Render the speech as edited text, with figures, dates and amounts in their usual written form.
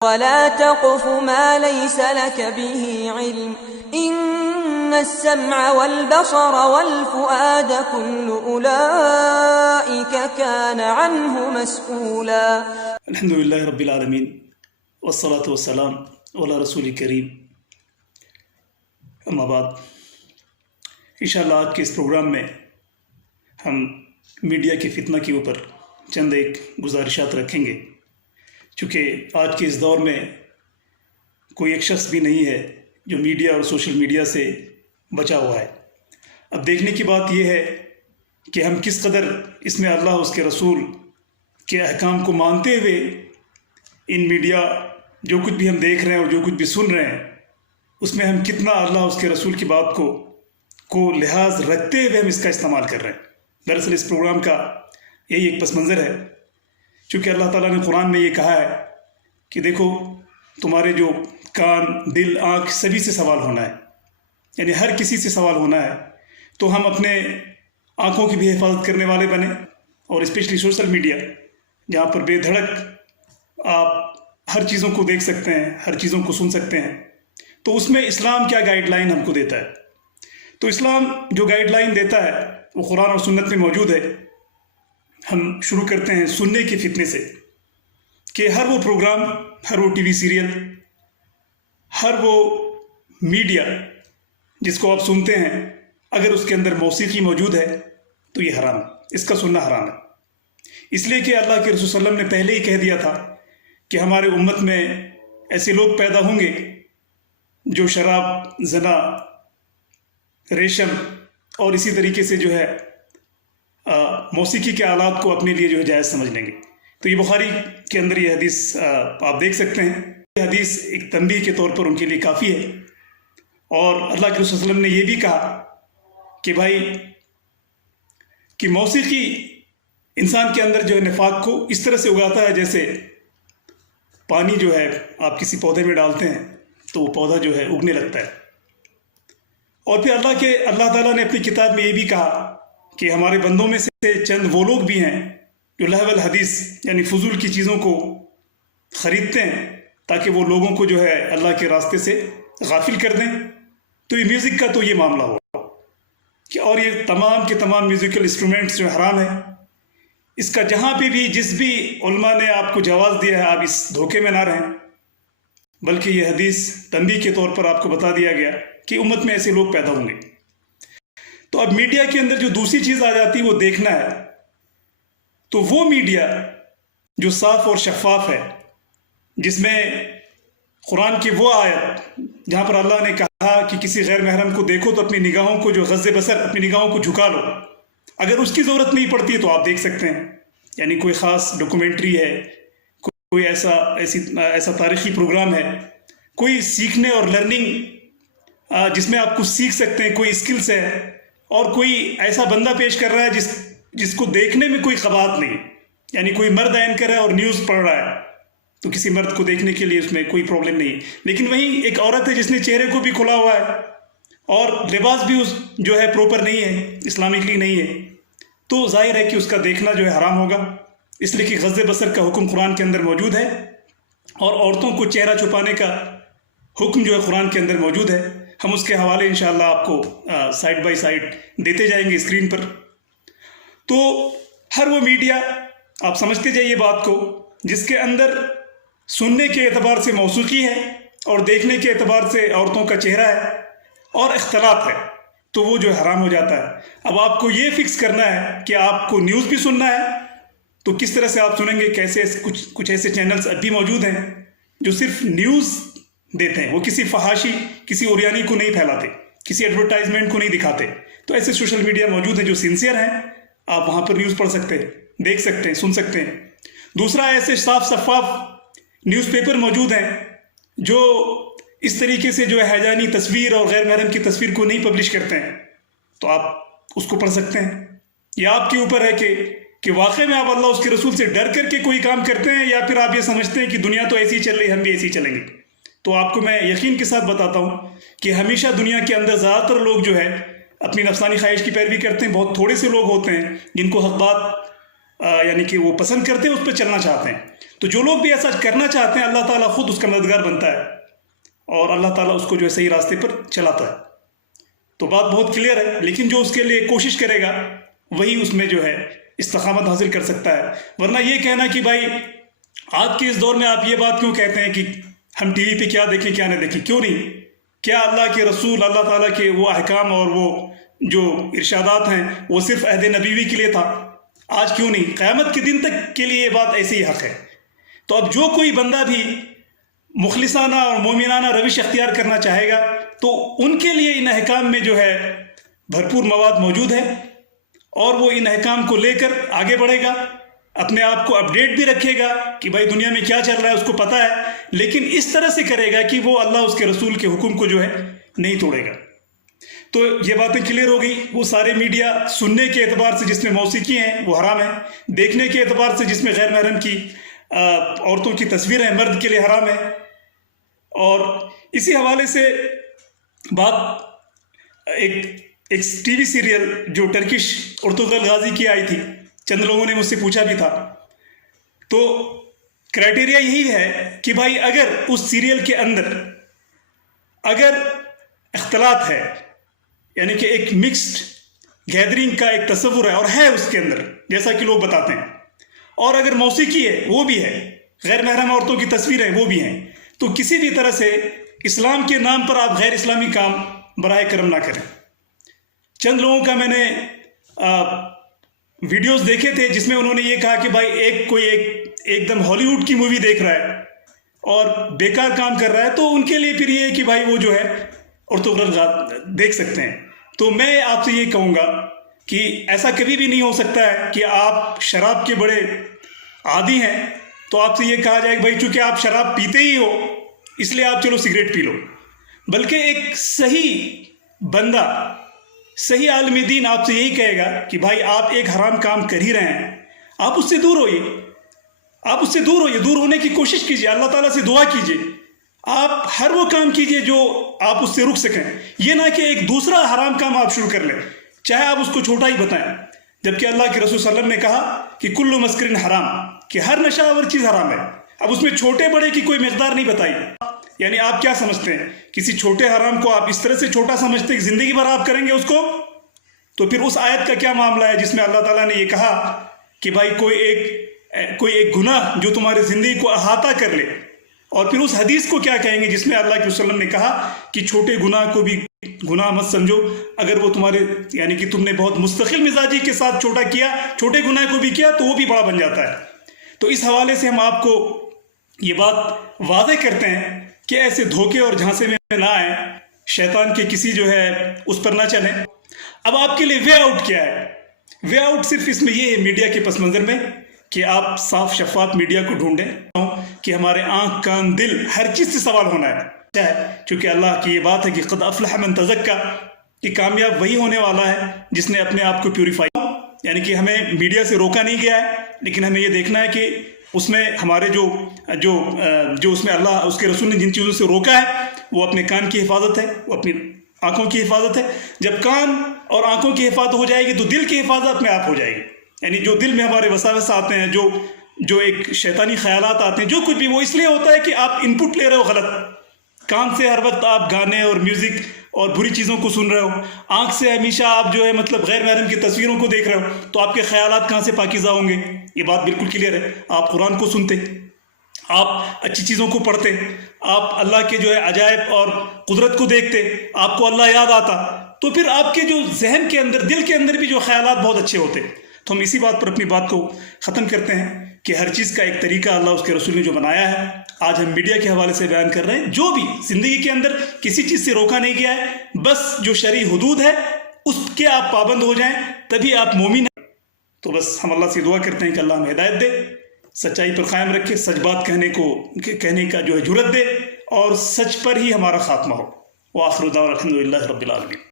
ولا تقف ما ليس لك به علم إن السمع والبصر والفؤاد كل أولئك كان عنه مسؤولا. الحمد لله رب العالمين والصلاة والسلام على رسول کریم. اما بعد، انشاءاللہ آج کے اس پروگرام میں ہم میڈیا کے فتنہ کے اوپر چند ایک گزارشات رکھیں گے، چونکہ آج کے اس دور میں کوئی ایک شخص بھی نہیں ہے جو میڈیا اور سوشل میڈیا سے بچا ہوا ہے. اب دیکھنے کی بات یہ ہے کہ ہم کس قدر اس میں اللہ اس کے رسول کے احکام کو مانتے ہوئے ان میڈیا جو کچھ بھی ہم دیکھ رہے ہیں اور جو کچھ بھی سن رہے ہیں اس میں ہم کتنا اللہ اس کے رسول کی بات کو لحاظ رکھتے ہوئے ہم اس کا استعمال کر رہے ہیں. دراصل اس پروگرام کا یہی ایک پس منظر ہے، چونکہ اللہ تعالیٰ نے قرآن میں یہ کہا ہے کہ دیکھو تمہارے جو کان، دل، آنکھ سبھی سے سوال ہونا ہے، یعنی ہر کسی سے سوال ہونا ہے. تو ہم اپنے آنکھوں کی بھی حفاظت کرنے والے بنیں، اور اسپیشلی سوشل میڈیا جہاں پر بے دھڑک آپ ہر چیزوں کو دیکھ سکتے ہیں، ہر چیزوں کو سن سکتے ہیں. تو اس میں اسلام کیا گائیڈ لائن ہم کو دیتا ہے؟ تو اسلام جو گائیڈ لائن دیتا ہے وہ قرآن اور سنت میں موجود ہے. ہم شروع کرتے ہیں سننے کے فتنے سے، کہ ہر وہ پروگرام، ہر وہ ٹی وی سیریل، ہر وہ میڈیا جس کو آپ سنتے ہیں، اگر اس کے اندر موسیقی موجود ہے تو یہ حرام ہے، اس کا سننا حرام ہے. اس لیے کہ اللہ کے رسول صلی اللہ علیہ وسلم نے پہلے ہی کہہ دیا تھا کہ ہمارے امت میں ایسے لوگ پیدا ہوں گے جو شراب، زنا، ریشم اور اسی طریقے سے جو ہے موسیقی کے آلات کو اپنے لیے جو ہے جائز سمجھ لیں گے. تو یہ بخاری کے اندر یہ حدیث آپ دیکھ سکتے ہیں. یہ حدیث ایک تنبیہ کے طور پر ان کے لیے کافی ہے. اور اللہ کے رسول صلی اللہ علیہ وسلم نے یہ بھی کہا کہ بھائی کہ موسیقی انسان کے اندر جو ہے نفاق کو اس طرح سے اگاتا ہے جیسے پانی جو ہے آپ کسی پودے میں ڈالتے ہیں تو وہ پودا جو ہے اگنے لگتا ہے. اور پھر اللہ تعالیٰ نے اپنی کتاب میں یہ بھی کہا کہ ہمارے بندوں میں سے چند وہ لوگ بھی ہیں جو لہو الحدیث یعنی فضول کی چیزوں کو خریدتے ہیں تاکہ وہ لوگوں کو جو ہے اللہ کے راستے سے غافل کر دیں. تو یہ میوزک کا تو یہ معاملہ ہوا کہ اور یہ تمام کے تمام میوزیکل انسٹرومنٹس جو حرام ہیں. اس کا جہاں پہ بھی جس بھی علماء نے آپ کو جواز دیا ہے آپ اس دھوکے میں نہ رہیں، بلکہ یہ حدیث تنبیہ کے طور پر آپ کو بتا دیا گیا کہ امت میں ایسے لوگ پیدا ہوں گے. تو اب میڈیا کے اندر جو دوسری چیز آ جاتی ہے وہ دیکھنا ہے. تو وہ میڈیا جو صاف اور شفاف ہے، جس میں قرآن کی وہ آیت جہاں پر اللہ نے کہا کہ کسی غیر محرم کو دیکھو تو اپنی نگاہوں کو جو غض بصر، اپنی نگاہوں کو جھکا لو. اگر اس کی ضرورت نہیں پڑتی ہے تو آپ دیکھ سکتے ہیں، یعنی کوئی خاص ڈاکومنٹری ہے، کوئی ایسا تاریخی پروگرام ہے، کوئی سیکھنے اور لرننگ جس میں آپ کچھ سیکھ سکتے ہیں، کوئی اسکلس ہے، اور کوئی ایسا بندہ پیش کر رہا ہے جس کو دیکھنے میں کوئی قباحت نہیں، یعنی کوئی مرد اینکر ہے اور نیوز پڑھ رہا ہے تو کسی مرد کو دیکھنے کے لیے اس میں کوئی پرابلم نہیں. لیکن وہیں ایک عورت ہے جس نے چہرے کو بھی کھلا ہوا ہے اور لباس بھی اس جو ہے پروپر نہیں ہے، اسلامکلی نہیں ہے، تو ظاہر ہے کہ اس کا دیکھنا جو ہے حرام ہوگا. اس لیے کہ غض بصر کا حکم قرآن کے اندر موجود ہے، اور عورتوں کو چہرہ چھپانے کا حکم جو ہے قرآن کے اندر موجود ہے. ہم اس کے حوالے انشاءاللہ آپ کو سائڈ بائی سائڈ دیتے جائیں گے اسکرین پر. تو ہر وہ میڈیا آپ سمجھتے جائیے بات کو جس کے اندر سننے کے اعتبار سے موسیقی ہے اور دیکھنے کے اعتبار سے عورتوں کا چہرہ ہے اور اختلاط ہے، تو وہ جو حرام ہو جاتا ہے. اب آپ کو یہ فکس کرنا ہے کہ آپ کو نیوز بھی سننا ہے تو کس طرح سے آپ سنیں گے. کیسے کچھ ایسے چینلز ابھی موجود ہیں جو صرف نیوز دیتے ہیں، وہ کسی فحاشی، کسی اوریانی کو نہیں پھیلاتے، کسی ایڈورٹائزمنٹ کو نہیں دکھاتے. تو ایسے سوشل میڈیا موجود ہیں جو سنسیئر ہیں، آپ وہاں پر نیوز پڑھ سکتے ہیں، دیکھ سکتے ہیں، سن سکتے ہیں. دوسرا، ایسے صاف شفاف نیوز پیپر موجود ہیں جو اس طریقے سے جو ہے حیجانی تصویر اور غیر محرم کی تصویر کو نہیں پبلش کرتے ہیں، تو آپ اس کو پڑھ سکتے ہیں. یہ آپ کے اوپر ہے کہ واقعی میں آپ اللہ اس کے رسول سے ڈر کر کے کوئی کام کرتے ہیں، یا پھر آپ یہ سمجھتے ہیں کہ دنیا تو ایسی چل رہی ہے، ہم بھی ایسی چلیں گے. تو آپ کو میں یقین کے ساتھ بتاتا ہوں کہ ہمیشہ دنیا کے اندر زیادہ تر لوگ جو ہے اپنی نفسانی خواہش کی پیروی کرتے ہیں. بہت تھوڑے سے لوگ ہوتے ہیں جن کو حق بات यानी कि वो पसंद करते हैं, उस पर चलना चाहते हैं। तो जो लोग भी ऐसा करना चाहते हैं, अल्लाह ताला खुद उसका मददगार बनता है और अल्लाह ताला उसको जो है सही रास्ते पर चलाता है। तो बात बहुत क्लियर है, लेकिन जो उसके लिए कोशिश करेगा वही उसमें जो है इस्तिकामत हासिल कर सकता है। वरना ये कहना कि भाई आज के इस दौर में आप ये बात क्यों कहते हैं कि हम टीवी पे क्या देखें क्या नहीं देखें, क्यों नहीं? क्या अल्लाह के रसूल, अल्लाह ताला के वो अहकाम और वो जो इरशादात हैं वो सिर्फ अहद नबीवी के लिए था? आज क्यों नहीं? क़यामत के दिन तक के लिए ये बात ऐसे ही हक़ है। तो अब जो कोई बंदा भी मुखलिसाना और मोमिनाना रविश अख्तियार करना चाहेगा तो उनके लिए इन अहकाम में जो है भरपूर मवाद मौजूद है और वो इन अहकाम को लेकर आगे बढ़ेगा, अपने आप को अपडेट भी रखेगा कि भाई दुनिया में क्या चल रहा है उसको पता है, लेकिन इस तरह से करेगा कि वो अल्लाह उसके रसूल के हुक्म को जो है नहीं तोड़ेगा। तो ये बातें क्लियर हो गई। वो सारे मीडिया सुनने के एतबार से जिसमें मौसीकी हैं वो हराम है, देखने के एतबार से जिसमें गैर महरम की औरतों की तस्वीरें मर्द के लिए हराम है। और इसी हवाले से बात एक टीवी सीरियल जो टर्किश उर्तुगल गाजी की आई थी, चंद लोगों ने मुझसे पूछा भी था। तो क्राइटेरिया यही है कि भाई अगर उस सीरियल के अंदर अगर इख्तलात है, यानी कि एक मिक्स्ड गैदरिंग का एक तस्वुर है और है उसके अंदर जैसा कि लोग बताते हैं, और अगर मौसीकी है वो भी है, गैर महरम औरतों की तस्वीरें वो भी हैं, तो किसी भी तरह से इस्लाम के नाम पर आप गैर इस्लामी काम बराए करम ना करें। चंद लोगों का मैंने वीडियोस देखे थे जिसमें उन्होंने ये कहा कि भाई कोई एकदम हॉलीवुड की मूवी देख रहा है और बेकार काम कर रहा है, तो उनके लिए फिर ये है कि भाई वो जो है उर्तुगल देख सकते हैं। तो मैं आपसे ये कहूँगा कि ऐसा कभी भी नहीं हो सकता है कि आप शराब के बड़े आदी हैं तो आपसे ये कहा जाए भाई चूँकि आप शराब पीते ही हो इसलिए आप चलो सिगरेट पी लो। बल्कि एक सही बंदा, सही आलिम दीन आपसे यही कहेगा कि भाई आप एक हराम काम कर ही रहे हैं, आप उससे दूर होइए, आप उससे दूर होइए, दूर होने की कोशिश कीजिए, अल्लाह ताला से दुआ कीजिए, आप हर वो काम कीजिए जो आप उससे रुक सकें। ये ना कि एक दूसरा हराम काम आप शुरू कर लें, चाहे आप उसको छोटा ही बताएं, जबकि अल्लाह के रसूल सल्लल्लाहु अलैहि वसल्लम ने कहा कि कुल्लु मस्करिन हराम, कि हर नशावर चीज़ हराम है। अब उसमें छोटे बड़े की कोई मिकदार नहीं बताई। यानी आप क्या समझते हैं, किसी छोटे हराम को आप इस तरह से छोटा समझते हैं कि ज़िंदगी भर आप करेंगे उसको? तो फिर उस आयत का क्या मामला है जिसमें अल्लाह ताला ने ये कहा कि भाई कोई एक गुनाह जो तुम्हारी ज़िंदगी को अहाता कर ले, और फिर उस हदीस को क्या कहेंगे जिसमें अल्लाह के वसल्लम ने कहा कि छोटे गुनाह को भी गुनाह मत समझो, अगर वो तुम्हारे यानी कि तुमने बहुत मुस्तकिल मिजाजी के साथ छोटा किया, छोटे गुनाह को भी किया तो वो भी बड़ा बन जाता है। तो इस हवाले से हम आपको ये बात वाज़े करते हैं कि ऐसे धोखे और झांसे में ना आए, शैतान के किसी जो है उस पर ना चलें। अब आपके लिए वे आउट क्या है? वे आउट सिर्फ इसमें ये है मीडिया के पस मंज़र में कि आप साफ शफाफ मीडिया को ढूंढें कि हमारे आँख कान दिल हर चीज़ से सवाल होना है। क्योंकि अल्लाह की ये बात है कि क़द अफ़लह मन तज़क्का, कि कामयाब वही होने वाला है जिसने अपने आप को प्यूरीफाई। यानी कि हमें मीडिया से रोका नहीं गया है, लेकिन हमें ये देखना है कि उसमें हमारे जो उसमें अल्लाह उसके रसूल ने जिन चीज़ों से रोका है वो अपने कान की हिफाजत है, वो अपनी आँखों की हिफाजत है। जब कान और आँखों की हिफाजत हो जाएगी तो दिल की हिफाजत अपने आप हो जाएगी। यानी जो दिल में हमारे वसावस आते हैं, जो एक शैतानी ख्यालात आते हैं, जो कुछ भी, वो इसलिए होता है कि आप इनपुट ले रहे हो गलत। कान से हर वक्त आप गाने और म्यूज़िक और बुरी चीज़ों को सुन रहे हो, आँख से हमेशा आप जो है मतलब गैर महरम की तस्वीरों को देख रहे हो, तो आपके ख्यालात कहाँ से पाकीज़ा होंगे? ये बात बिल्कुल क्लियर है। आप कुरान को सुनते, आप अच्छी चीज़ों को पढ़ते, आप अल्लाह के जो है अजायब और कुदरत को देखते, आपको अल्लाह याद आता, तो फिर आपके जो जहन के अंदर, दिल के अंदर भी जो ख्यालात बहुत अच्छे होते। तो हम इसी बात पर अपनी बात को ख़त्म करते हैं कि हर चीज़ का एक तरीका अल्लाह उसके रसूल ने जो बनाया है, आज हम मीडिया के हवाले से बयान कर रहे हैं। जो भी ज़िंदगी के अंदर किसी चीज़ से रोका नहीं गया है, बस जो शरई हुदूद है उसके आप पाबंद हो जाएं, तभी आप मोमिन हैं। तो बस हम अल्लाह से दुआ करते हैं कि अल्लाह हमें हिदायत दे, सच्चाई पर कायम रखे, सच बात कहने का जो है जुर्रत दे, और सच पर ही हमारा खात्मा हो। व आखिर दावा अल्हम्दुलिल्लाहि रब्बिल आलमीन।